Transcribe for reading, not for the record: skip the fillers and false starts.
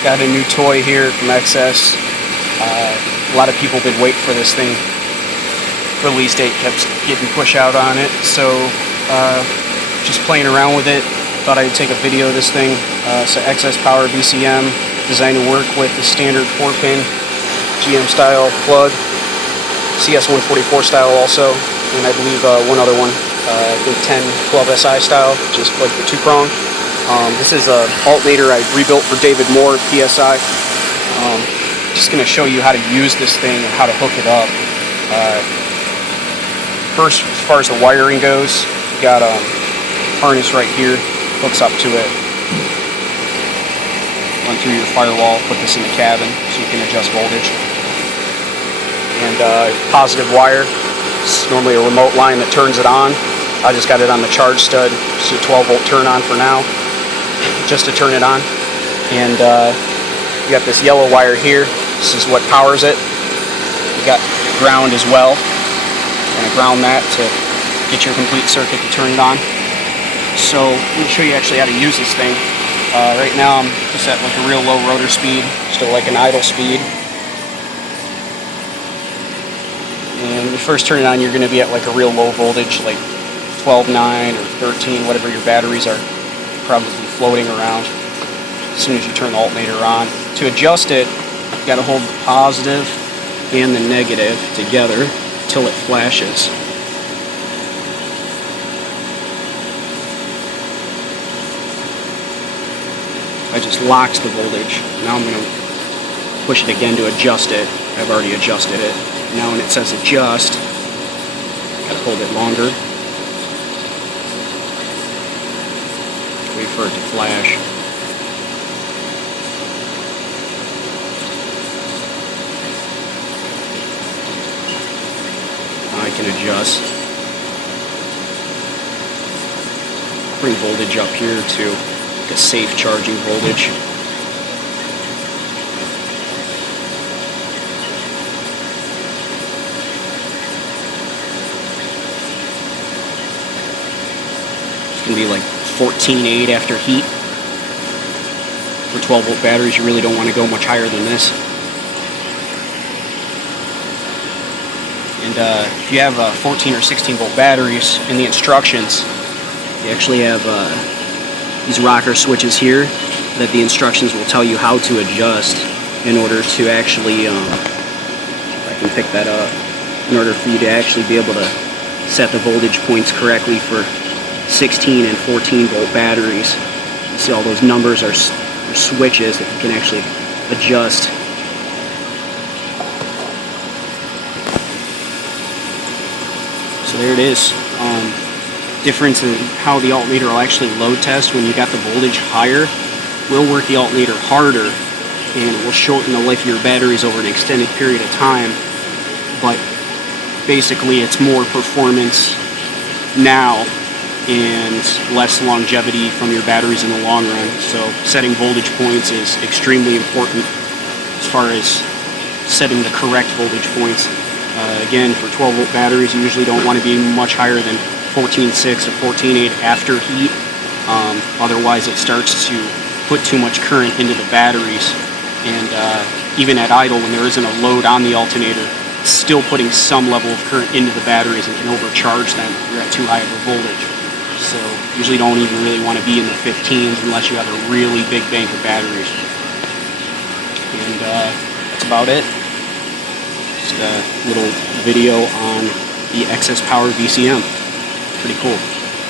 Got a new toy here from XS. A lot of people have been waiting for this thing. Release date kept getting pushed out on it, so just playing around with it. Thought I'd take a video of this thing. It's an XS Power VCM designed to work with the standard 4-pin GM style plug, CS144 style also, and I believe one other one, I think 1012SI style, which is like the 2-prong. This is an alternator I rebuilt for David Moore at PSI. Just going to show you how to use this thing and how to hook it up. First, as far as the wiring goes, you got a harness right here, hooks up to it. Run through your firewall, put this in the cabin so you can adjust voltage. And positive wire, it's normally a remote line that turns it on. I just got it on the charge stud, it's a 12-volt turn on for now, just to turn it on. And you got this yellow wire here, this is what powers it. You got ground as well, and ground that to get your complete circuit to turn it on. So let me show you actually how to use this thing. Right now I'm just at like a real low rotor speed, still like an idle speed. And when you first turn it on, you're going to be at like a real low voltage, like 12.9 or 13, whatever your batteries are probably floating around. As soon as you turn the alternator on, to adjust it, you got to hold the positive and the negative together till it flashes. I just locked the voltage. Now I'm going to push it again to adjust it. I've already adjusted it. Now when it says adjust, got to hold it longer. Wait for it to flash. Now I can adjust. Bring voltage up here to a safe charging voltage. It's going to be like 14.8 after heat. For 12-volt batteries, you really don't want to go much higher than this. And if you have 14 or 16-volt batteries, in the instructions, you actually have these rocker switches here that the instructions will tell you how to adjust in order to actually, if I can pick that up, in order for you to actually be able to set the voltage points correctly for 16 and 14-volt batteries. You see all those numbers are switches that you can actually adjust. So there it is. Difference in how the alternator will actually load test. When you got the voltage higher, will work the alternator harder and will shorten the life of your batteries over an extended period of time. But basically it's more performance now and less longevity from your batteries in the long run. So setting voltage points is extremely important as far as setting the correct voltage points. Again, for 12-volt batteries, you usually don't want to be much higher than 14.6 or 14.8 after heat. Otherwise it starts to put too much current into the batteries, and even at idle, when there isn't a load on the alternator, it's still putting some level of current into the batteries and can overcharge them if you're at too high of a voltage. So usually don't even really want to be in the 15s unless you have a really big bank of batteries. And that's about it. Just a little video on the XS Power VCM. Pretty cool.